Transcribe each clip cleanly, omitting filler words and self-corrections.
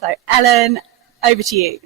So Ellen, over to you.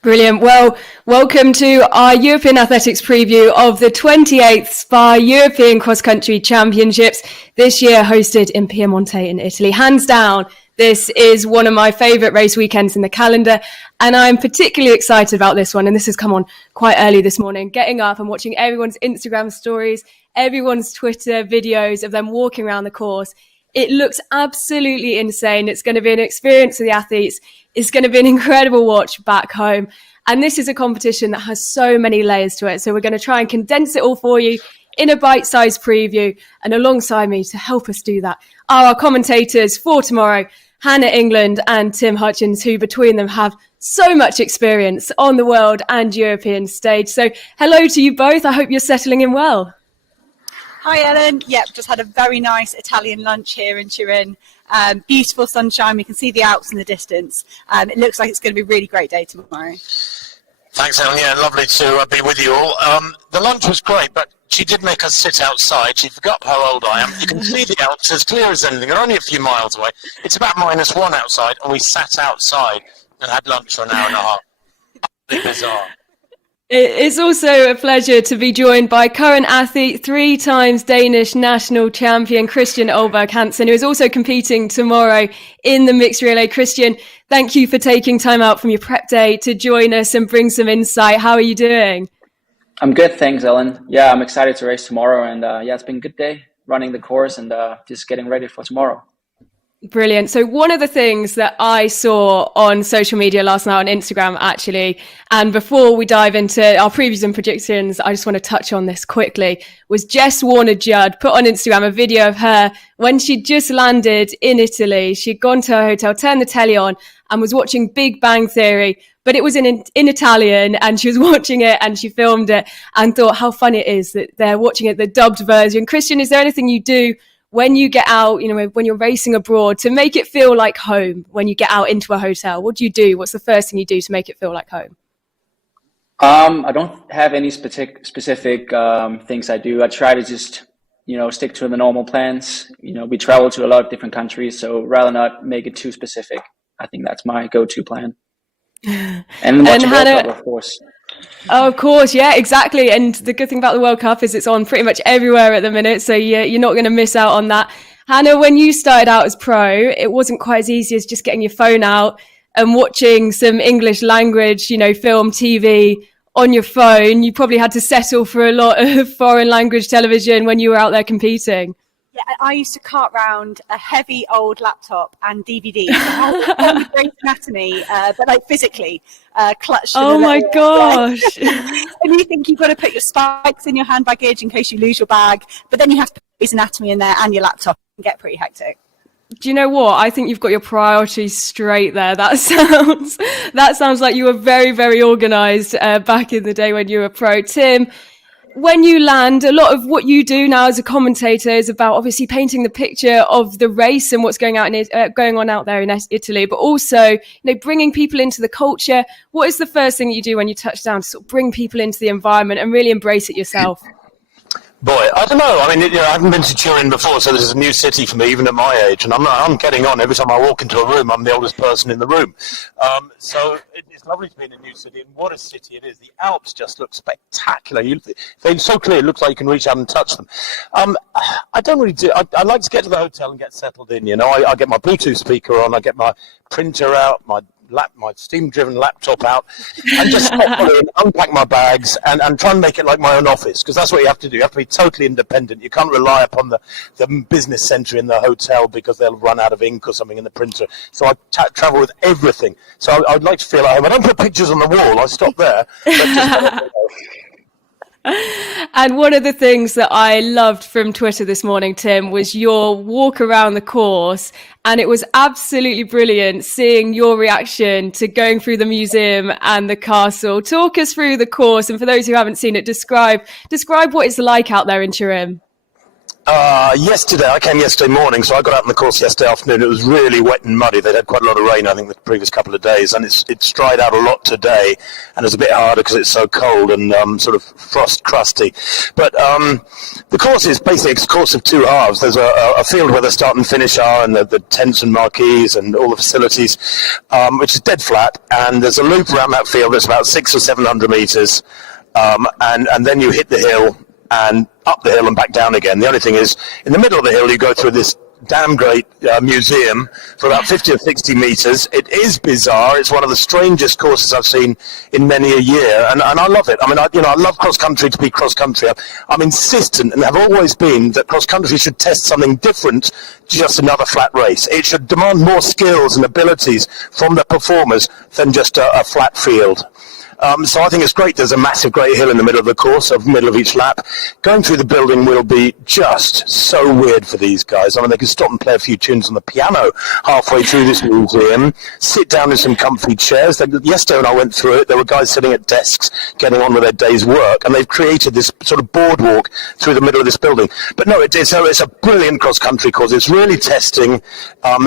Brilliant. Well, welcome to our European Athletics preview of the 28th SPAR European Cross Country Championships, this year hosted in Piemonte in Italy. Hands down, this is one of my favourite race weekends in the calendar, and I'm particularly excited about this one. And this has come on quite early this morning, getting up and watching everyone's Instagram stories, everyone's Twitter videos of them walking around the course. It looks absolutely insane. It's going to be an experience for the athletes. It's going to be an incredible watch back home. And this is a competition that has so many layers to it. So we're going to try and condense it all for you in a bite-sized preview. And alongside me to help us do that are our commentators for tomorrow, Hannah England and Tim Hutchings, who between them have so much experience on the world and European stage. So hello to you both. I hope you're settling in well. Hi, Ellen. Yep, just had a very nice Italian lunch here in Turin. Beautiful sunshine. We can see the Alps in the distance. It looks like it's going to be a really great day tomorrow. Thanks, Ellen. Yeah, lovely to be with you all. The lunch was great, but she did make us sit outside. She forgot how old I am. You can see the Alps as clear as anything. They're only a few miles away. It's about -1 outside, and we sat outside and had lunch for an hour and a half. Absolutely bizarre. It's also a pleasure to be joined by current athlete, 3 times Danish national champion, Kristian Uldbjerg Hansen, who is also competing tomorrow in the mixed relay. Kristian, thank you for taking time out from your prep day to join us and bring some insight. How are you doing? I'm good, thanks, Ellen. Yeah, I'm excited to race tomorrow, and it's been a good day running the course and just getting ready for tomorrow. Brilliant. So one of the things that I saw on social media last night on Instagram, actually, and before we dive into our previews and predictions, I just want to touch on this quickly, was Jess Warner-Judd put on Instagram a video of her when she just landed in Italy. She'd gone to her hotel, turned the telly on and was watching Big Bang Theory, but it was in Italian, and she was watching it and she filmed it and thought how funny it is that they're watching it, the dubbed version. Kristian, is there anything you do when you get out, when you're racing abroad, to make it feel like home when you get out into a hotel? What do you do? What's the first thing you do to make it feel like home? I don't have any specific things I do. I try to just, stick to the normal plans. We travel to a lot of different countries, so rather not make it too specific. I think that's my go-to plan. And watch the World Cup, of course. Oh, of course, yeah, exactly. And the good thing about the World Cup is it's on pretty much everywhere at the minute, so you're not going to miss out on that. Hannah, when you started out as pro, it wasn't quite as easy as just getting your phone out and watching some English language, film, TV on your phone. You probably had to settle for a lot of foreign language television when you were out there competing. Yeah, I used to cart round a heavy old laptop and DVDs. So Grey's Anatomy, but like physically clutched. Oh my gosh! And you think you've got to put your spikes in your hand baggage in case you lose your bag, but then you have to put Grey's Anatomy in there and your laptop and get pretty hectic. Do you know what? I think you've got your priorities straight there. That sounds like you were very, very organised back in the day when you were pro. Tim, when you land, a lot of what you do now as a commentator is about obviously painting the picture of the race and what's going on out there in Italy, but also bringing people into the culture. What is the first thing that you do when you touch down to sort of bring people into the environment and really embrace it yourself? Boy, I don't know. I mean, I haven't been to Turin before, so this is a new city for me, even at my age. And I'm getting on. Every time I walk into a room, I'm the oldest person in the room. So it's lovely to be in a new city. And what a city it is. The Alps just look spectacular. They're so clear, it looks like you can reach out and touch them. I don't really do. I like to get to the hotel and get settled in. I get my Bluetooth speaker on. I get my printer out, my steam-driven laptop out, and just unpack my bags and try and make it like my own office, because that's what you have to do. You have to be totally independent. You can't rely upon the business centre in the hotel because they'll run out of ink or something in the printer. So I travel with everything. So I'd like to feel at home. I don't put pictures on the wall. I stop there. But just And one of the things that I loved from Twitter this morning, Tim, was your walk around the course. And it was absolutely brilliant seeing your reaction to going through the museum and the castle. Talk us through the course. And for those who haven't seen it, describe what it's like out there in Turin. Yesterday, I came yesterday morning, so I got out on the course yesterday afternoon. It was really wet and muddy. They'd had quite a lot of rain, I think, the previous couple of days, and it's dried out a lot today, and it's a bit harder because it's so cold and sort of frost crusty. But the course is basically a course of two halves. There's a field where the start and finish are, and the tents and marquees and all the facilities, which is dead flat, and there's a loop around that field that's about 600 or 700 metres, and then you hit the hill, and up the hill and back down again. The only thing is, in the middle of the hill, you go through this damn great museum for about 50 or 60 metres. It is bizarre. It's one of the strangest courses I've seen in many a year, and I love it. I mean, I love cross-country to be cross-country. I'm insistent, and have always been, that cross-country should test something different, just another flat race. It should demand more skills and abilities from the performers than just a flat field. So I think it's great. There's a massive great hill in the middle of the course, of the middle of each lap. Going through the building will be just so weird for these guys. I mean, they can stop and play a few tunes on the piano halfway through this museum, sit down in some comfy chairs. Yesterday when I went through it, there were guys sitting at desks getting on with their day's work, and they've created this sort of boardwalk through the middle of this building. But no, it's a brilliant cross-country course. It's really testing,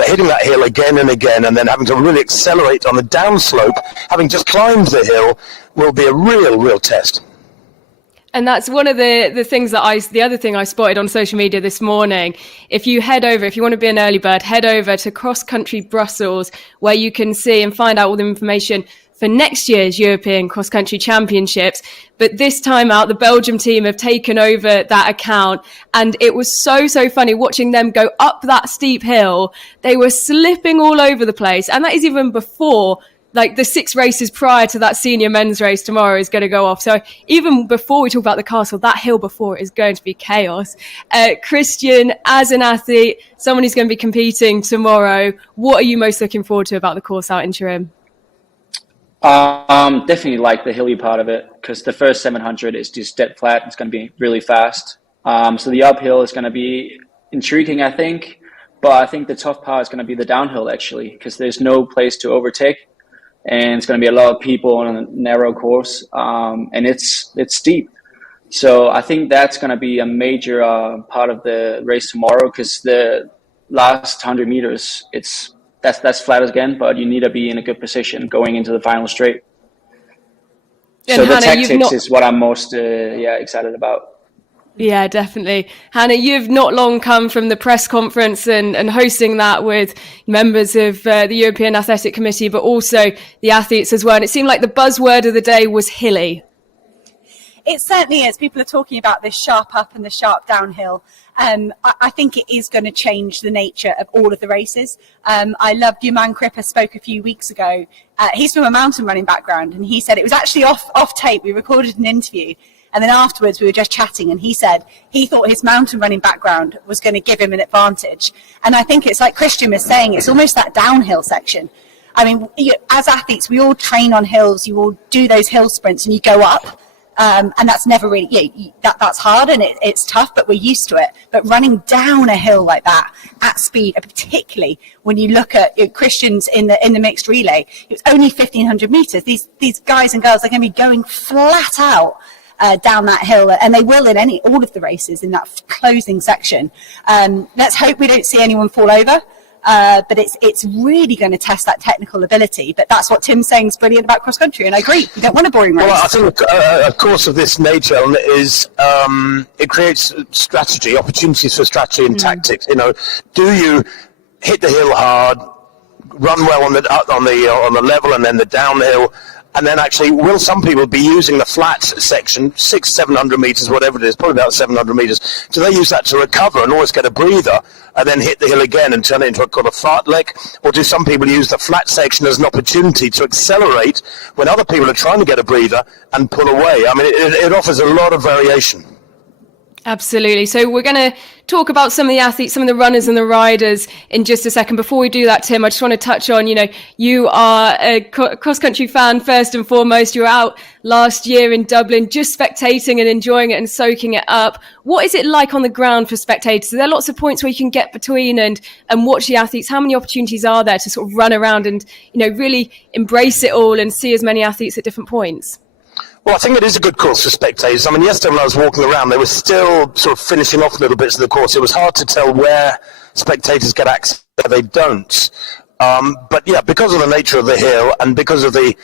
hitting that hill again and again, and then having to really accelerate on the downslope, having just climbed the hill, will be a real test. And that's one of the things the other thing I spotted on social media this morning. If you want to be an early bird, head over to Cross Country Brussels, where you can see and find out all the information for next year's European Cross Country Championships. But this time out, the Belgium team have taken over that account, and it was so funny watching them go up that steep hill. They were slipping all over the place, and that is even before like the 6 races prior to that senior men's race tomorrow is going to go off. So even before we talk about the castle, that hill before is going to be chaos. Kristian, as an athlete, someone who's going to be competing tomorrow, what are you most looking forward to about the course out in Turin? Definitely like the hilly part of it, because the first 700 is just dead flat. It's going to be really fast. So the uphill is going to be intriguing, I think. But I think the tough part is going to be the downhill, actually, because there's no place to overtake. And it's going to be a lot of people on a narrow course, and it's steep. So I think that's going to be a major part of the race tomorrow, because the last 100 meters, that's flat again, but you need to be in a good position going into the final straight. And so Hannah, the tactics is what I'm most excited about. Yeah, definitely. Hannah, you've not long come from the press conference and hosting that with members of the European Athletic Committee, but also the athletes as well. And it seemed like the buzzword of the day was hilly. It certainly is. People are talking about this sharp up and the sharp downhill. I think it is going to change the nature of all of the races. I loved Johan Cripper spoke a few weeks ago. He's from a mountain running background, and he said it was actually off tape. We recorded an interview. And then afterwards, we were just chatting, and he said he thought his mountain running background was going to give him an advantage. And I think it's like Kristian was saying, it's almost that downhill section. I mean, as athletes, we all train on hills. You all do those hill sprints, and you go up. And that's never really, that's hard and it's tough, but we're used to it. But running down a hill like that at speed, particularly when you look at Kristian's in the mixed relay, it's only 1,500 meters. These guys and girls are going to be going flat out down that hill, and they will in all of the races in that closing section. Let's hope we don't see anyone fall over, but it's really going to test that technical ability. But that's what Tim's saying is brilliant about cross country, and I agree. You don't want a boring race. Well, I think a course of this nature is it creates strategy, opportunities for strategy and tactics. You know, do you hit the hill hard, run well on the level, and then the downhill? And then actually, will some people be using the flat section, 600-700 meters, whatever it is, probably about 700 meters, do they use that to recover and always get a breather and then hit the hill again and turn it into a kind of fartlek? Or do some people use the flat section as an opportunity to accelerate when other people are trying to get a breather and pull away? I mean, it offers a lot of variation. Absolutely. So we're going to talk about some of the athletes, some of the runners and the riders in just a second. Before we do that, Tim, I just want to touch on, you are a cross-country fan first and foremost. You were out last year in Dublin just spectating and enjoying it and soaking it up. What is it like on the ground for spectators? Are there lots of points where you can get between and watch the athletes? How many opportunities are there to sort of run around and, really embrace it all and see as many athletes at different points? Well, I think it is a good course for spectators. I mean, yesterday when I was walking around, they were still sort of finishing off little bits of the course. It was hard to tell where spectators get access, where they don't. But yeah, because of the nature of the hill and because of the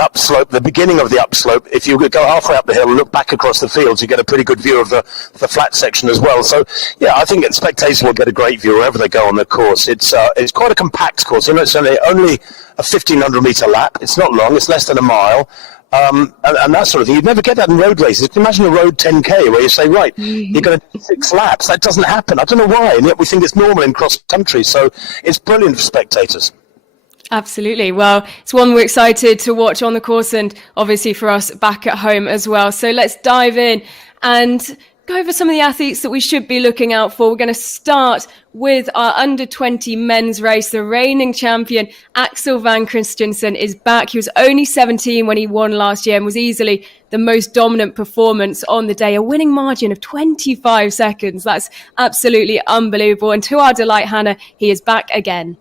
upslope, the beginning of the upslope, if you go halfway up the hill and look back across the fields, you get a pretty good view of the flat section as well. So yeah, I think spectators will get a great view wherever they go on the course. It's quite a compact course. You know, it's only a 1,500 metre lap. It's not long. It's less than a mile. And that sort of thing. You'd never get that in road races. Can you imagine a road 10K where you say, right, you're going to do 6 laps? That doesn't happen. I don't know why, and yet we think it's normal in cross country. So it's brilliant for spectators. Absolutely. Well, it's one we're excited to watch on the course and obviously for us back at home as well. So let's dive in and go over some of the athletes that we should be looking out for. We're going to start with our under-20 men's race. The reigning champion, Axel van Christensen, is back. He was only 17 when he won last year and was easily the most dominant performance on the day, a winning margin of 25 seconds. That's absolutely unbelievable. And to our delight, Hannah, he is back again.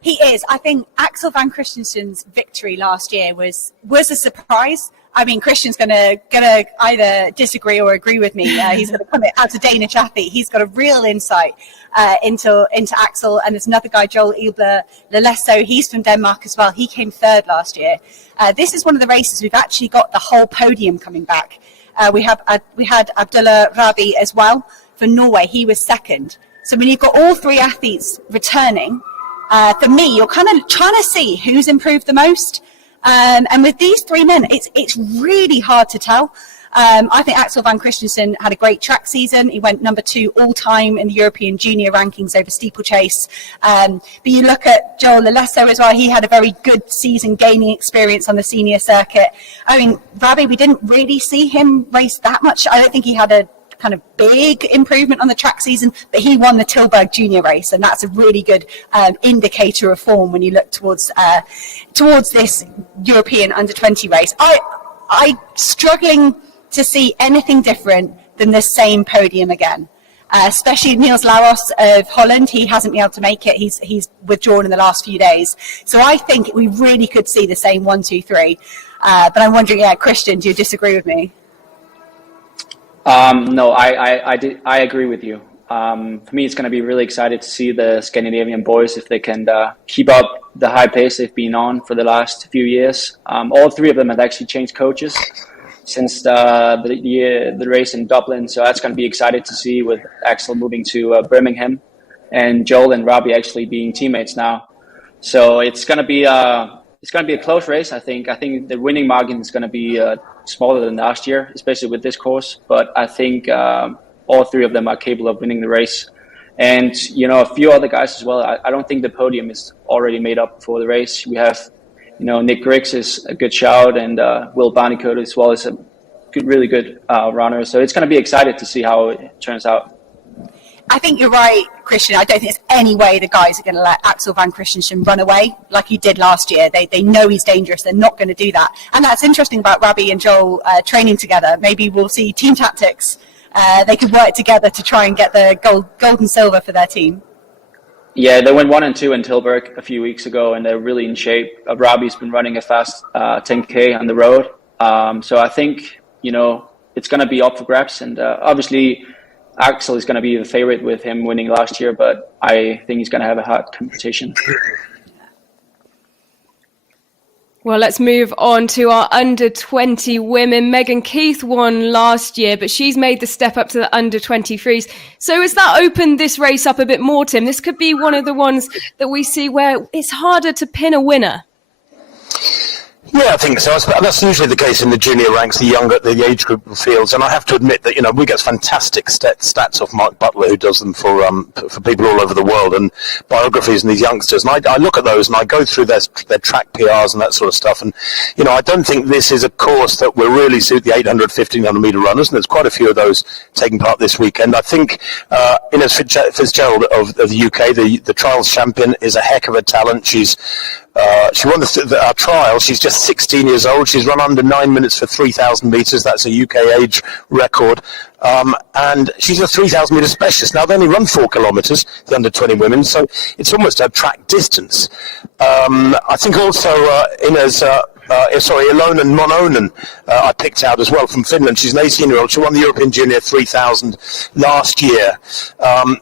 He is. I think Axel van Christensen's victory last year was a surprise. I mean, Kristian's gonna either disagree or agree with me. He's going to come in as a Danish athlete. He's got a real insight into Axel. And there's another guy, Joel Uldbjerg. He's from Denmark as well. He came third last year. This is one of the races we've actually got the whole podium coming back. We had Abdullah Rabi as well for Norway. He was second. So when you've got all 3 athletes returning, for me, you're kind of trying to see who's improved the most. And with these 3 men, it's really hard to tell. I think Axel van Christensen had a great track season. He went number 2 all time in the European junior rankings over steeplechase. But you look at Joel Lelesso as well. He had a very good season gaining experience on the senior circuit. I mean, Rabi, we didn't really see him race that much. I don't think he had a kind of big improvement on the track season, but he won the Tilburg junior race, and that's a really good indicator of form when you look towards this European under-20 race. I'm struggling to see anything different than the same podium again. Especially Niels Lauros of Holland, he hasn't been able to make it. He's withdrawn in the last few days. So I think we really could see the same 1, 2, 3. But I'm wondering, Kristian, do you disagree with me? No, I agree with you. For me, it's going to be really excited to see the Scandinavian boys if they can keep up the high pace they've been on for the last few years. All 3 of them have actually changed coaches since the race in Dublin, so that's going to be excited to see with Axel moving to Birmingham and Joel and Rabi actually being teammates now. So it's going to be a close race. I think the winning margin is going to be smaller than last year, especially with this course. But I think all 3 of them are capable of winning the race. And, a few other guys as well. I don't think the podium is already made up for the race. We have, Nick Griggs is a good shout, and Will Barnicoat as well as a really good runner. So it's going to be excited to see how it turns out. I think you're right, Kristian. I don't think there's any way the guys are going to let Axel van Christensen run away like he did last year. They know he's dangerous. They're not going to do that. And that's interesting about Rabi and Joel training together. Maybe we'll see team tactics. They could work together to try and get the gold and silver for their team. Yeah, they went 1 and 2 in Tilburg a few weeks ago, and they're really in shape. Rabi's been running a fast 10K on the road. So I think, it's going to be up for grabs. And obviously, Axel is going to be the favorite with him winning last year, but I think he's going to have a hard competition. Well, let's move on to our under-20 women. Megan Keith won last year, but she's made the step up to the under-23s. So has that opened this race up a bit more, Tim? This could be one of the ones that we see where it's harder to pin a winner. Yeah, I think so. That's usually the case in the junior ranks, the age group fields. And I have to admit that, we get fantastic stats off Mark Butler, who does them for people all over the world, and biographies and these youngsters. And I look at those and I go through their track PRs and that sort of stuff. And, I don't think this is a course that will really suit the 800, 1500 metre runners. And there's quite a few of those taking part this weekend. I think Innes Fitzgerald of the UK, the trials champion, is a heck of a talent. She won our trial. She's just 16 years old. She's run under 9 minutes for 3,000 metres. That's a UK age record. And she's a 3,000 metre specialist. Now, they only run 4 kilometres, the under 20 women, so it's almost a track distance. I think also Inez Ilona Mononen, I picked out as well from Finland. She's an 18-year-old. She won the European Junior 3000 last year.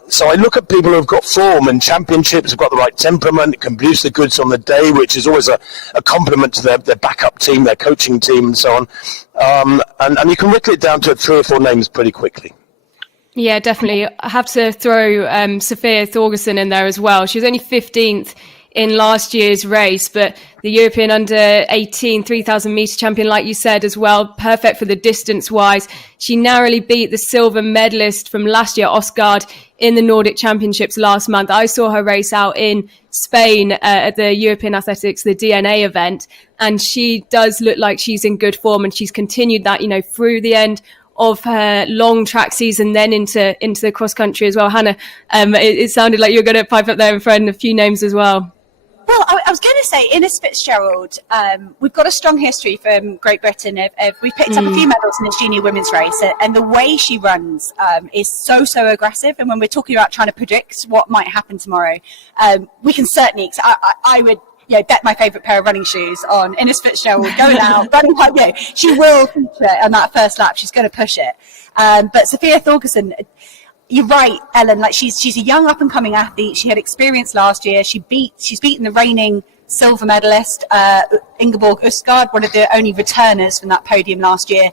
So I look at people who've got form and championships, have got the right temperament, can produce the goods on the day, which is always a compliment to their backup team, their coaching team, and so on. And you can whittle it down to 3 or 4 names pretty quickly. Yeah, definitely. I have to throw Sophia Thorgerson in there as well. She was only 15th in last year's race, but the European under-18 3,000 metre champion, like you said as well, perfect for the distance-wise. She narrowly beat the silver medalist from last year, Osgard, in the Nordic Championships last month. I saw her race out in Spain at the European Athletics, the DNA event, and she does look like she's in good form, and she's continued that, through the end of her long track season, then into the cross country as well. Hannah, it sounded like you were going to pipe up there in front, a few names as well. Well, I was going to say, Ines Fitzgerald, we've got a strong history from Great Britain. We've picked up a few medals in this junior women's race, and the way she runs is so aggressive. And when we're talking about trying to predict what might happen tomorrow, we can certainly, I would bet my favourite pair of running shoes on Ines Fitzgerald going out, running hard. She will feature on that first lap. She's going to push it. But Sophia Thorgerson, you're right, Ellen. Like she's a young up and coming athlete. She had experience last year. She's beaten the reigning silver medalist, Ingeborg Usgaard, one of the only returners from that podium last year.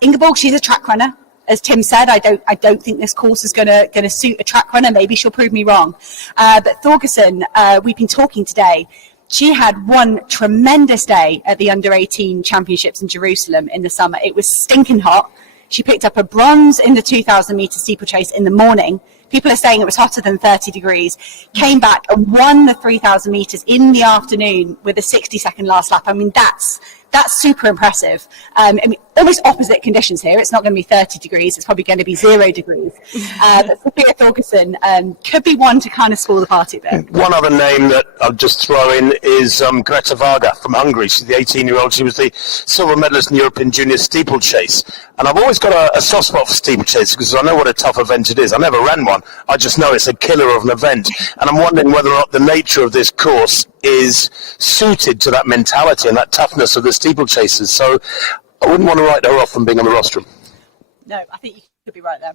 Ingeborg, she's a track runner. As Tim said, I don't think this course is going to suit a track runner. Maybe she'll prove me wrong. But Thorgerson, we've been talking today. She had one tremendous day at the Under-18 Championships in Jerusalem in the summer. It was stinking hot. She picked up a bronze in the 2,000 metre steeplechase in the morning. People are saying it was hotter than 30 degrees. Came back and won the 3,000 metres in the afternoon with a 60-second last lap. I mean, that's super impressive. Almost opposite conditions here. It's not going to be 30 degrees. It's probably going to be 0 degrees. But Sophia Thorgerson could be one to kind of spoil the party a bit. One other name that I'll just throw in is Greta Varga from Hungary. She's the 18-year-old. She was the silver medalist in the European Junior Steeplechase. And I've always got a soft spot for steeplechase because I know what a tough event it is. I never ran one. I just know it's a killer of an event. And I'm wondering whether or not the nature of this course is suited to that mentality and that toughness of the steeplechasers. So I wouldn't want to write her off from being on the rostrum. No, I think you could be right there.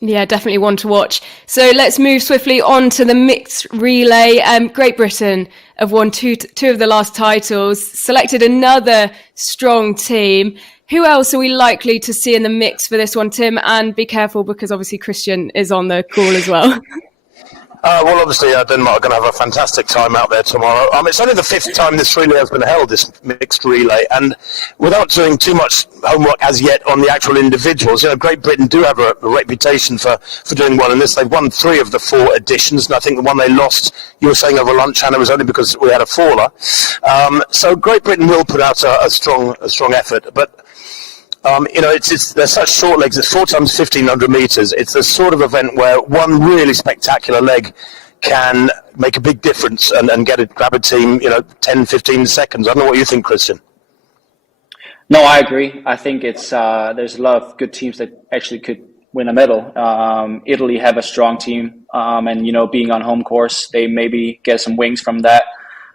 Yeah, definitely one to watch. So let's move swiftly on to the mixed relay. Great Britain have won two of the last titles, selected another strong team. Who else are we likely to see in the mix for this one, Tim? And be careful because obviously Kristian is on the call as well. Well, obviously, Denmark are going to have a fantastic time out there tomorrow. It's only the 5th time this relay has been held, this mixed relay, and without doing too much homework as yet on the actual individuals, Great Britain do have a reputation for doing well in this. They've won 3 of the 4 editions, and I think the one they lost, you were saying over lunch, Hannah, was only because we had a faller. So Great Britain will put out a strong effort, but they're such short legs. It's 4 times 1,500 metres. It's the sort of event where one really spectacular leg can make a big difference and grab a team, 10, 15 seconds. I don't know what you think, Kristian. No, I agree. I think it's there's a lot of good teams that actually could win a medal. Italy have a strong team, and being on home course, they maybe get some wings from that.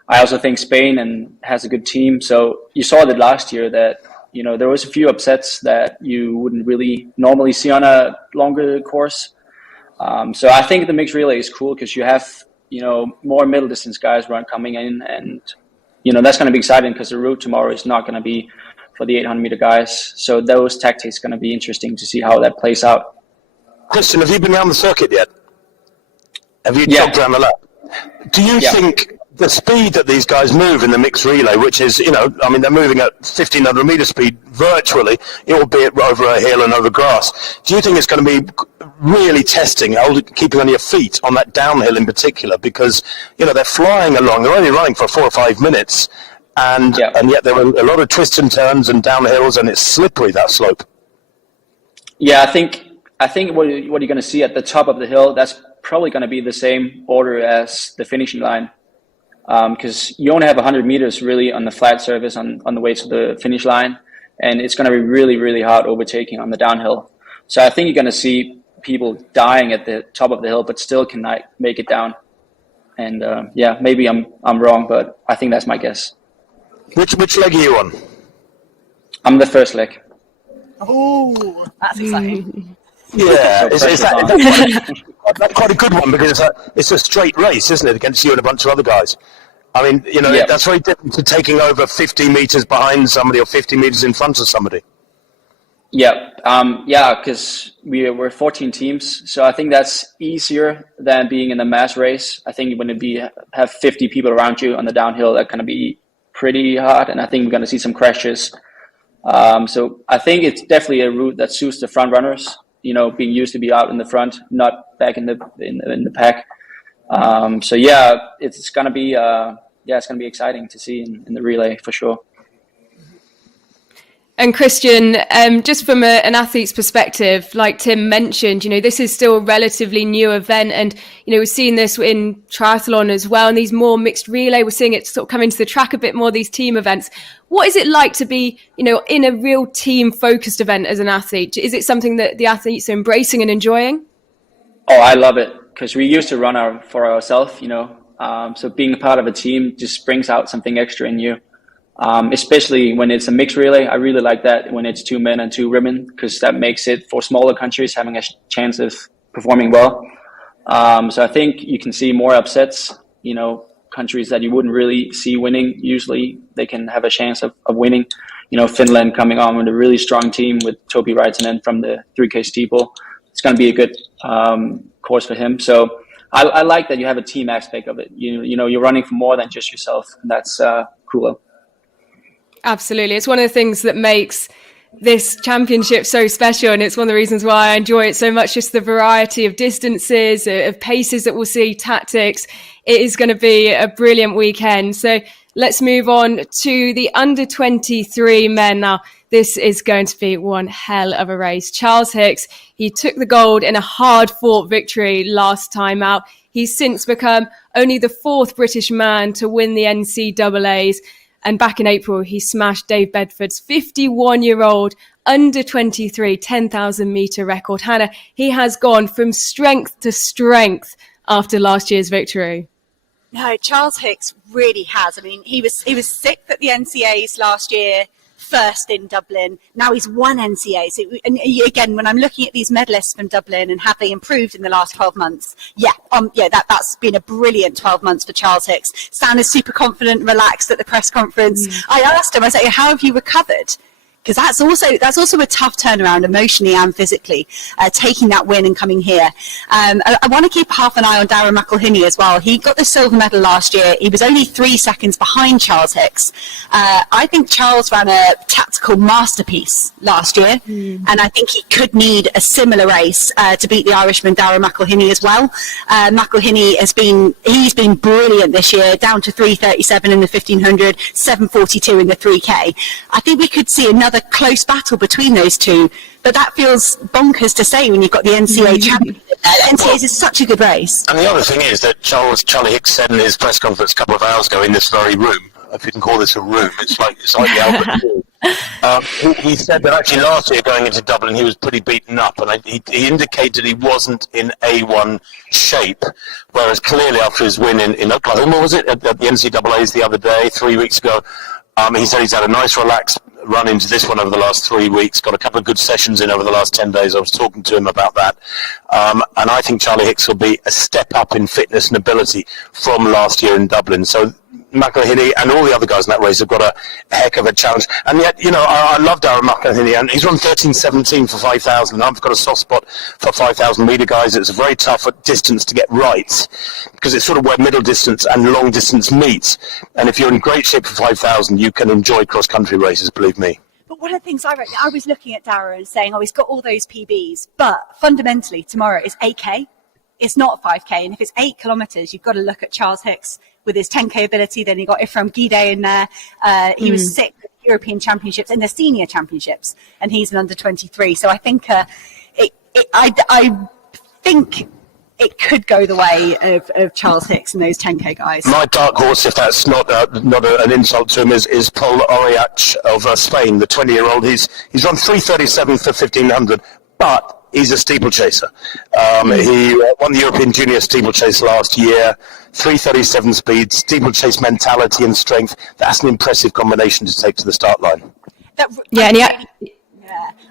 I also think Spain has a good team. So you saw that last year that there was a few upsets that you wouldn't really normally see on a longer course. So I think the mixed relay is cool because you have, more middle distance guys coming in, and, that's going to be exciting because the route tomorrow is not going to be for the 800 meter guys. So those tactics going to be interesting to see how that plays out. Kristian, have you been around the circuit yet? Have you jogged around the lap? Do you think the speed that these guys move in the mixed relay, which is, they're moving at 1,500 meter speed virtually, albeit over a hill and over grass. Do you think it's going to be really testing, keeping on your feet on that downhill in particular? Because, they're flying along. They're only running for 4 or 5 minutes. And yet there are a lot of twists and turns and downhills, and it's slippery, that slope. Yeah, I think what you're going to see at the top of the hill, that's probably going to be the same order as the finishing line. Because you only have 100 meters really on the flat surface on the way to the finish line, and it's going to be really, really hard overtaking on the downhill. So I think you're going to see people dying at the top of the hill, but still can make it down. And maybe I'm wrong, but I think that's my guess. Which leg are you on? I'm the first leg. Oh, that's exciting. Yeah, So that's quite a good one because it's a straight race, isn't it, against you and a bunch of other guys? I mean, that's very different to taking over 50 meters behind somebody or 50 meters in front of somebody. Yeah, because we're 14 teams, so I think that's easier than being in a mass race. I think when have 50 people around you on the downhill, that's going to be pretty hard, and I think we're going to see some crashes. So I think it's definitely a route that suits the front runners. Being used to be out in the front, not back in the pack. So yeah, it's going to be it's going to be exciting to see in the relay for sure. And Kristian, just from an athlete's perspective, like Tim mentioned, this is still a relatively new event. And, we've seen this in triathlon as well. And these more mixed relay, we're seeing it sort of come into the track a bit more, these team events. What is it like to be, in a real team focused event as an athlete? Is it something that the athletes are embracing and enjoying? Oh, I love it because we used to run for ourselves, so being a part of a team just brings out something extra in you. Especially when it's a mixed relay. I really like that when it's 2 men and 2 women, because that makes it for smaller countries having a chance of performing well. So I think you can see more upsets, countries that you wouldn't really see winning. Usually they can have a chance of winning. Finland coming on with a really strong team with Topi Raitanen from the 3K steeple. It's going to be a good course for him. So I like that you have a team aspect of it. You're running for more than just yourself, and that's cool. Absolutely. It's one of the things that makes this championship so special, and it's one of the reasons why I enjoy it so much, just the variety of distances, of paces that we'll see, tactics. It is going to be a brilliant weekend. So let's move on to the under 23 men now. This is going to be one hell of a race. Charles Hicks, he took the gold in a hard-fought victory last time out. He's since become only the 4th British man to win the NCAAs. And back in April, he smashed Dave Bedford's 51-year-old under 23 10,000 metre record. Hannah, he has gone from strength to strength after last year's victory. No, Charles Hicks really has. I mean, he was 6th at the NCAs last year, 1st in Dublin. Now he's won NCAs. And again, when I'm looking at these medalists from Dublin and have they improved in the last 12 months? That's been a brilliant 12 months for Charles Hicks. Sounded super confident, relaxed at the press conference. I asked him, I said, how have you recovered? Because that's also a tough turnaround emotionally and physically, taking that win and coming here. I want to keep half an eye on Darren McElhinney as well. He got the silver medal last year. He was only 3 seconds behind Charles Hicks. I think Charles ran a tactical masterpiece last year, and I think he could need a similar race to beat the Irishman Darren McElhinney as well. McElhinney he's been brilliant this year, down to 3:37 in the 1500, 7:42 in the 3K. I think we could see another close battle between those two, but that feels bonkers to say when you've got the NCAA champion. NCAAs is such a good race. And the other thing is that Charlie Hicks said in his press conference a couple of hours ago in this very room, if you can call this a room, it's like the Albert Hall. He said that actually last year going into Dublin he was pretty beaten up, and he indicated he wasn't in A1 shape, whereas clearly after his win in Oklahoma, was it, at the NCAAs the other day, 3 weeks ago, he said he's had a nice relaxed run into this one over the last 3 weeks, got a couple of good sessions in over the last 10 days. I was talking to him about that. And I think Charlie Hicks will be a step up in fitness and ability from last year in Dublin. So McElhinney and all the other guys in that race have got a heck of a challenge. And yet, I love Darren McElhinney, and he's run 13:17 for 5,000. And I've got a soft spot for 5,000 metre guys. It's a very tough distance to get right, because it's sort of where middle distance and long distance meet. And if you're in great shape for 5,000, you can enjoy cross-country races, believe me. But one of the things I was looking at Darren and saying, he's got all those PBs, but fundamentally tomorrow is 8K. It's not 5K, and if it's 8 kilometres, you've got to look at Charles Hicks with his 10K ability. Then you got Ifram Gide in there. He was 6th at the European Championships and the Senior Championships, and he's an under 23. So I think I think it could go the way of Charles Hicks and those 10K guys. My dark horse, if that's not an insult to him, is Paul Oriach of Spain, the 20-year-old. He's run 3:37 for 1,500, but he's a steeplechaser. He won the European Junior Steeplechase last year, 3:37 speed, steeplechase mentality and strength. That's an impressive combination to take to the start line. I was going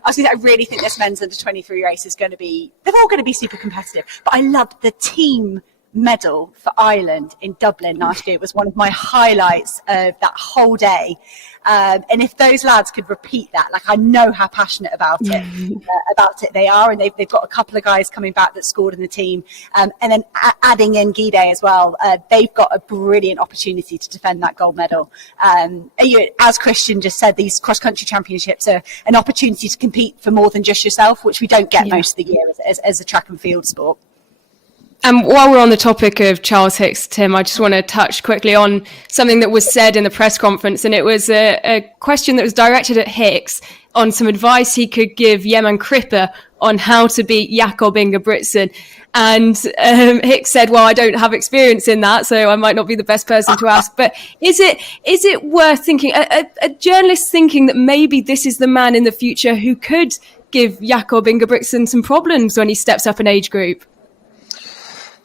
to say, I really think this men's under 23 race is going to be, they're all going to be super competitive. But I loved the team medal for Ireland in Dublin last year. It was one of my highlights of that whole day. And if those lads could repeat that, like, I know how passionate about it they are, and they've got a couple of guys coming back that scored in the team, and then adding in Guide as well. They've got a brilliant opportunity to defend that gold medal. As Kristian just said, these cross country championships are an opportunity to compete for more than just yourself, which we don't get most of the year as a track and field sport. And while we're on the topic of Charles Hicks, Tim, I just want to touch quickly on something that was said in the press conference. And it was a question that was directed at Hicks on some advice he could give Yeman Kripa on how to beat Jakob Ingebrigtsen. And Hicks said, well, I don't have experience in that, so I might not be the best person to ask. But is it worth thinking, a journalist thinking that maybe this is the man in the future who could give Jakob Ingebrigtsen some problems when he steps up an age group?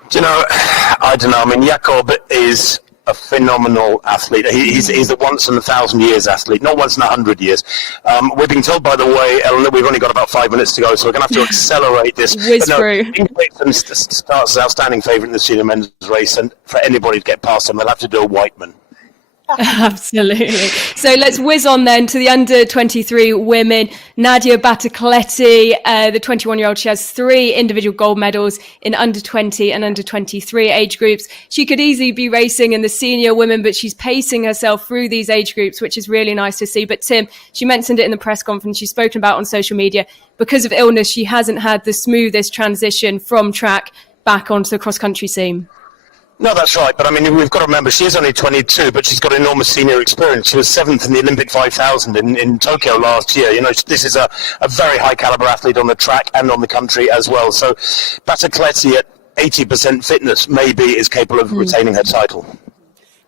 Do you know, I don't know. I mean, Jakob is a phenomenal athlete. He's a once in 1,000 years athlete, not once in 100 years. We've been told, by the way, Ellard, we've only got about 5 minutes to go, so we're going to have to accelerate this. Whiz through. Ingebrigtsen starts as outstanding favourite in the senior men's race, and for anybody to get past him, they'll have to do a Whiteman. Absolutely. So let's whiz on then to the under 23 women. Nadia Batacletti, the 21-year-old, she has 3 individual gold medals in under 20 and under 23 age groups. She could easily be racing in the senior women, but she's pacing herself through these age groups, which is really nice to see. But Tim, she mentioned it in the press conference, she's spoken about on social media. Because of illness, she hasn't had the smoothest transition from track back onto the cross-country scene. No, that's right. But I mean, we've got to remember, she is only 22, but she's got enormous senior experience. She was 7th in the Olympic 5,000 in Tokyo last year. You know, this is a very high caliber athlete on the track and on the country as well. So Batacletti at 80% fitness maybe is capable of retaining her title.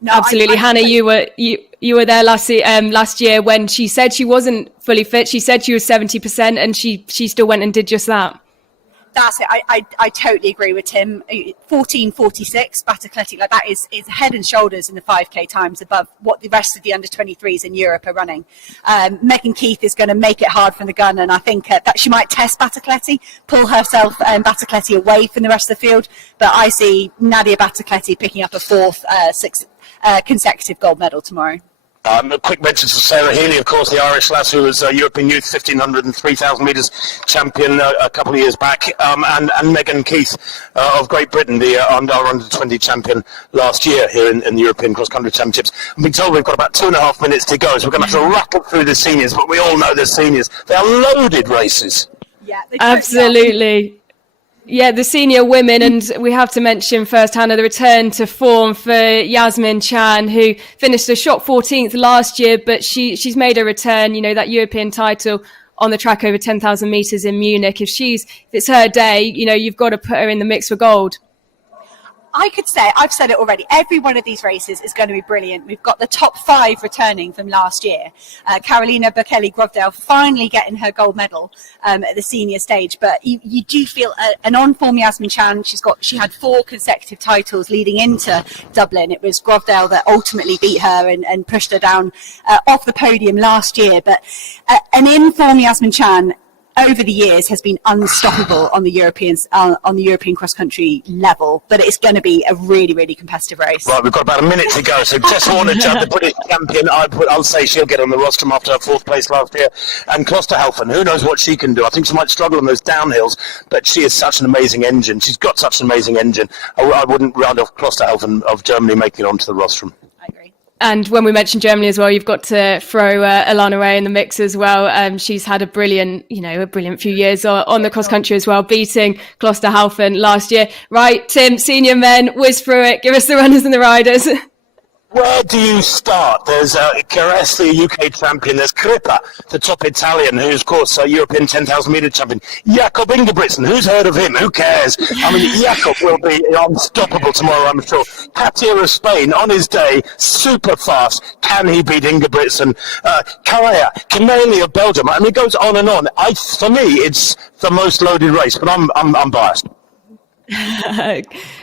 No, absolutely. Hannah, you were there last year when she said she wasn't fully fit. She said she was 70% and she still went and did just that. That's it. I totally agree with Tim. 14:46, Batacletti, like that is head and shoulders in the 5K times above what the rest of the under 23s in Europe are running. Megan Keith is going to make it hard from the gun, and I think that she might test Batacletti, pull herself and Batacletti away from the rest of the field. But I see Nadia Batacletti picking up a 4th, 6th consecutive gold medal tomorrow. A quick mention to Sarah Healy, of course, the Irish lass who was European Youth 1,500 and 3,000 metres champion a couple of years back, and Megan Keith of Great Britain, our under-20 champion last year here in the European Cross Country Championships. I've been told we've got about 2.5 minutes to go, so we're going to have to rattle through the seniors, but we all know the seniors. They are loaded races. Yeah, absolutely. Yeah, the senior women, and we have to mention first, Hannah, the return to form for Yasmin Chan, who finished a shot 14th last year, but she's made a return, you know, that European title on the track over 10,000 metres in Munich. If it's her day, you know, you've got to put her in the mix for gold. I could say, I've said it already, every one of these races is going to be brilliant. We've got the top 5 returning from last year. Carolina Bekele-Grovdale finally getting her gold medal at the senior stage. But you do feel an on-form Yasmin Chan. She had 4 consecutive titles leading into Dublin. It was Grovdale that ultimately beat her and pushed her down off the podium last year. But an in-form Yasmin Chan over the years has been unstoppable on the European cross-country level, but it's going to be a really, really competitive race. Right, we've got about a minute to go, so Tess Warner, the British champion, I'll say she'll get on the rostrum after her 4th place last year, and Klosterhalfen, who knows what she can do. I think she might struggle on those downhills, but she is such an amazing engine. She's got such an amazing engine. I wouldn't round off Klosterhalfen of Germany making it onto the rostrum. I agree. And when we mentioned Germany as well, you've got to throw Alana Ray in the mix as well. She's had a brilliant few years on the cross country as well, beating Klosterhalfen last year. Right, Tim, senior men, whiz through it. Give us the runners and the riders. Where do you start? There's Caress, the UK champion. There's Crippa, the top Italian, who's, of course, a European 10,000 metre champion. Jakob Ingebrigtsen, who's heard of him? Who cares? I mean, Jakob will be unstoppable tomorrow, I'm sure. Katia of Spain, on his day, super fast. Can he beat Ingebrigtsen? Kaya, Kameli of Belgium. I mean, it goes on and on. For me, it's the most loaded race, but I'm biased.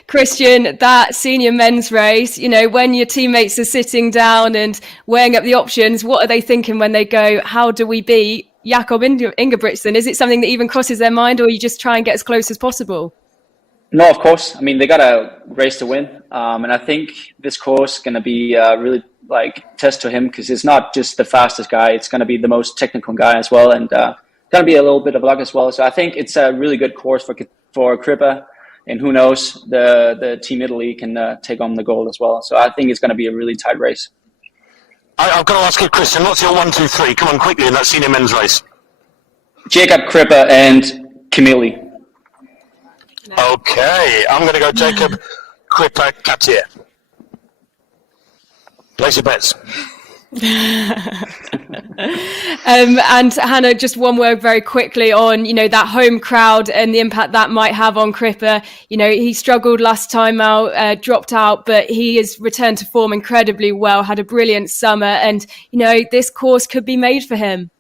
Kristian, that senior men's race, when your teammates are sitting down and weighing up the options, what are they thinking when they go, how do we beat Jakob Ingebrigtsen? Is it something that even crosses their mind, or you just try and get as close as possible? No, of course. I mean, they got a race to win. And I think this course is going to be really test to him, because it's not just the fastest guy. It's going to be the most technical guy as well. And going to be a little bit of luck as well. So I think it's a really good course for Crippa. And who knows, the Team Italy can take home the gold as well. So I think it's going to be a really tight race. I've got to ask you, Kristian, what's your 1, 2, 3? Come on, quickly, in that senior men's race. Jacob, Crippa, and Kameli. Okay, I'm going to go Jacob, Crippa, Katia. Place your bets. And Hannah, just one word very quickly on that home crowd and the impact that might have on Crippa. He struggled last time out, dropped out, but he has returned to form incredibly well, had a brilliant summer, and this course could be made for him.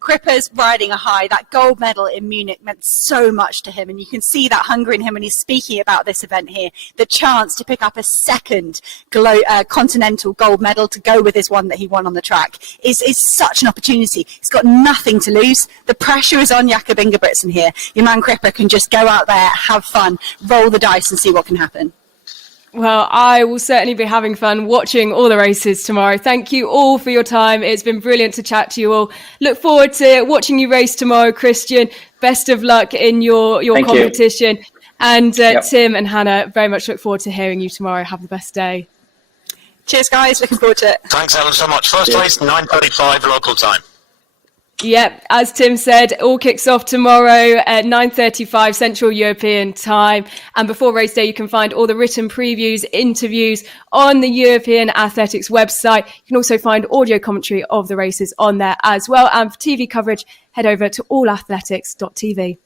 Crippa's riding a high. That gold medal in Munich meant so much to him, and you can see that hunger in him when he's speaking about this event here. The chance to pick up a second continental gold medal to go with his one that he won on the track is such an opportunity. He's got nothing to lose. The pressure is on Jakob Ingebrigtsen here. Your man Crippa can just go out there, have fun, roll the dice and see what can happen. Well, I will certainly be having fun watching all the races tomorrow. Thank you all for your time. It's been brilliant to chat to you all. Look forward to watching you race tomorrow, Kristian. Best of luck in your competition. And Tim and Hannah, very much look forward to hearing you tomorrow. Have the best day. Cheers, guys. Looking forward to it. Thanks, Ellen, so much. First race, 9:35 local time. Yep, as Tim said, all kicks off tomorrow at 9:35 Central European time. And before race day, you can find all the written previews, interviews on the European Athletics website. You can also find audio commentary of the races on there as well. And for TV coverage, head over to allathletics.tv.